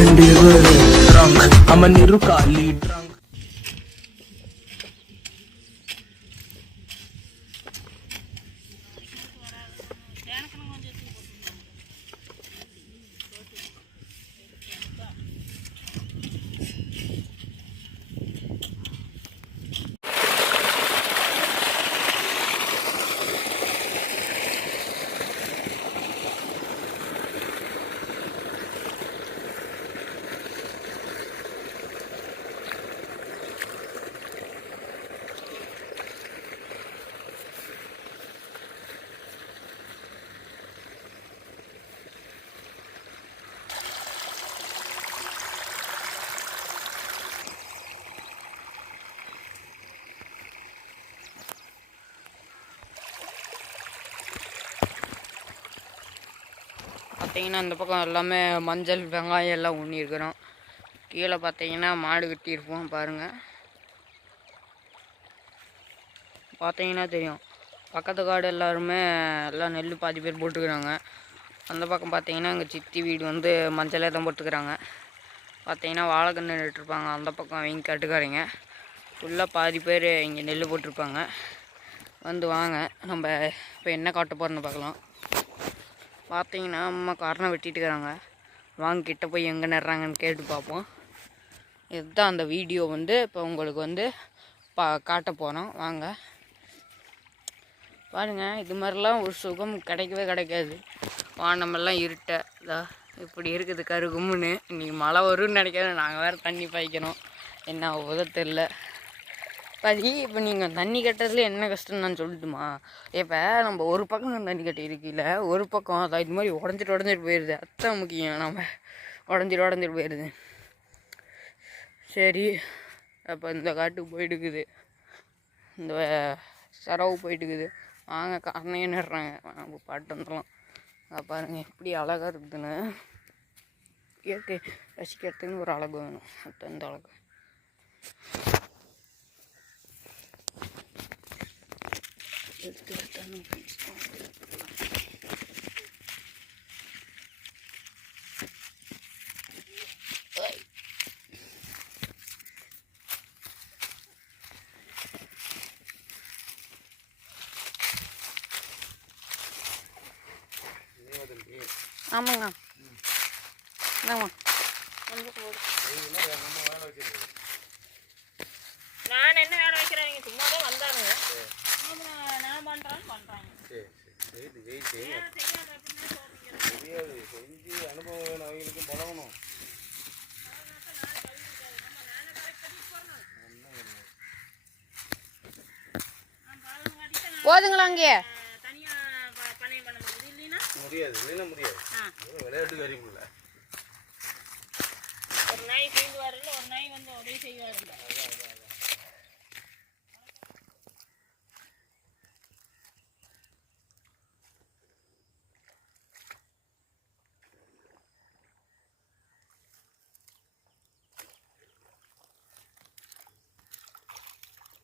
and they were drunk. I'm a nirukali drunk. பார்த்தீங்கன்னா இந்த பக்கம் எல்லாமே மஞ்சள் வெங்காயம் எல்லாம் ஊனியிருக்கிறோம். கீழே பார்த்தீங்கன்னா மாடு கட்டியிருப்போம் பாருங்கள். பார்த்தீங்கன்னா தெரியும் பக்கத்து காடு எல்லாருமே எல்லாம் நெல் பாதி பேர் போட்டுக்கிறாங்க. அந்த பக்கம் பார்த்தீங்கன்னா எங்கள் சித்தி வீடு வந்து மஞ்சளே தான் போட்டுக்கிறாங்க. பார்த்தீங்கன்னா வாழைக்கன்று நட்டுருப்பாங்க. அந்த பக்கம் அவங்க கட்டுக்காரங்க ஃபுல்லாக பாதி பேர் இங்கே நெல் போட்டிருப்பாங்க. வந்து வாங்க நம்ம இப்போ என்ன காட்ட போகிறோன்னு பார்க்கலாம். பார்த்தீங்கன்னா அம்மா காரணம் வெட்டிட்டுக்கிறாங்க. வாங்க கிட்ட போய் எங்கே நடுறாங்கன்னு கேட்டு பார்ப்போம். இதுதான் அந்த வீடியோ வந்து இப்போ உங்களுக்கு வந்து காட்ட போகிறோம். வாங்க பாருங்கள். இது மாதிரிலாம் ஒரு சுகம் கிடைக்கவே கிடைக்காது. வானமெல்லாம் இருட்ட இதா இப்படி இருக்குது கருகும்னு. இன்றைக்கி மழை வரும்னு நினைக்கிறேன். நாங்கள் வேறு தண்ணி பாய்க்கணும். என்ன உத தெரில பாதி. இப்போ நீங்கள் தண்ணி கட்டுறதுல என்ன கஷ்டம்னு நான் சொல்லட்டுமா? இப்போ நம்ம ஒரு பக்கம் தண்ணி கட்டி இருக்குல்ல, ஒரு பக்கம் அதான் இது மாதிரி உடஞ்சிட்டு போயிடுது. அதுதான் முக்கியம். நம்ம உடஞ்சிட்டு போயிடுது. சரி அப்போ இந்த காட்டுக்கு போயிட்டுக்குது, இந்த சரவு போயிட்டுக்குது. வாங்க காரணையே நடுறாங்க. நம்ம பாட்டு வந்துடலாம். பாருங்கள் எப்படி அழகாக இருக்குதுன்னு. இயற்கை ரசிக்கிறதுன்னு ஒரு அழகு வேணும். அது அந்த அழகு. ஆமாங்க நான் என்ன வேலை வைக்கிறேன்? நீங்கள் சும்மா தான் வந்தாருங்க. நான் பண்ணுறாங்க செஞ்சு அனுபவம் வேணும். அவங்களுக்கு பழகணும். போதுங்களா? அங்கே முடியாது, முடியாது. விளையாட்டுக்கு அறிவுள்ள ஒரு நாய் செய்து வரல, ஒரு நாய் வந்து உதவி செய்வாருல்ல.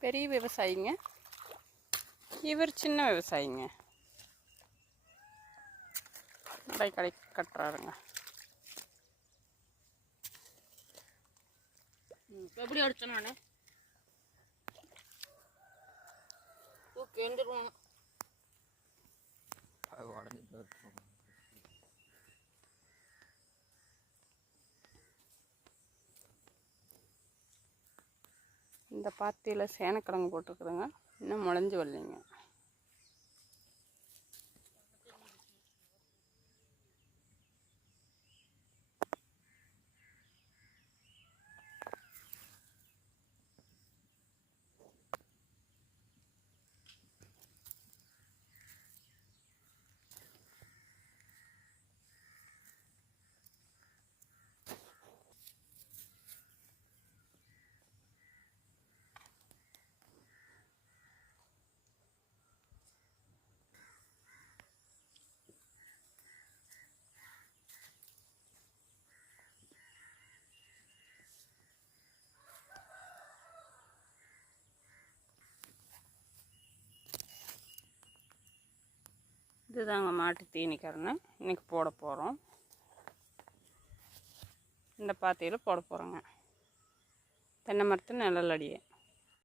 பெரிய விவசாயிங்க, இவர் சின்ன விவசாயிங்க. கடை கட்டுறாருங்க. எப்படி அடிச்சேன் நான் கேந்துருவோம். இந்த பாத்தியில் சேனக்கிழங்கு போட்டிருக்குதுங்க. இன்னும் முளைஞ்சி வரலைங்க. இதுதாங்க மாட்டு தீனிக்கரணை. இன்றைக்கி போட போகிறோம். இந்த பாத்தியில் போட போகிறோங்க தென்னை மரத்து நிழல் அடியே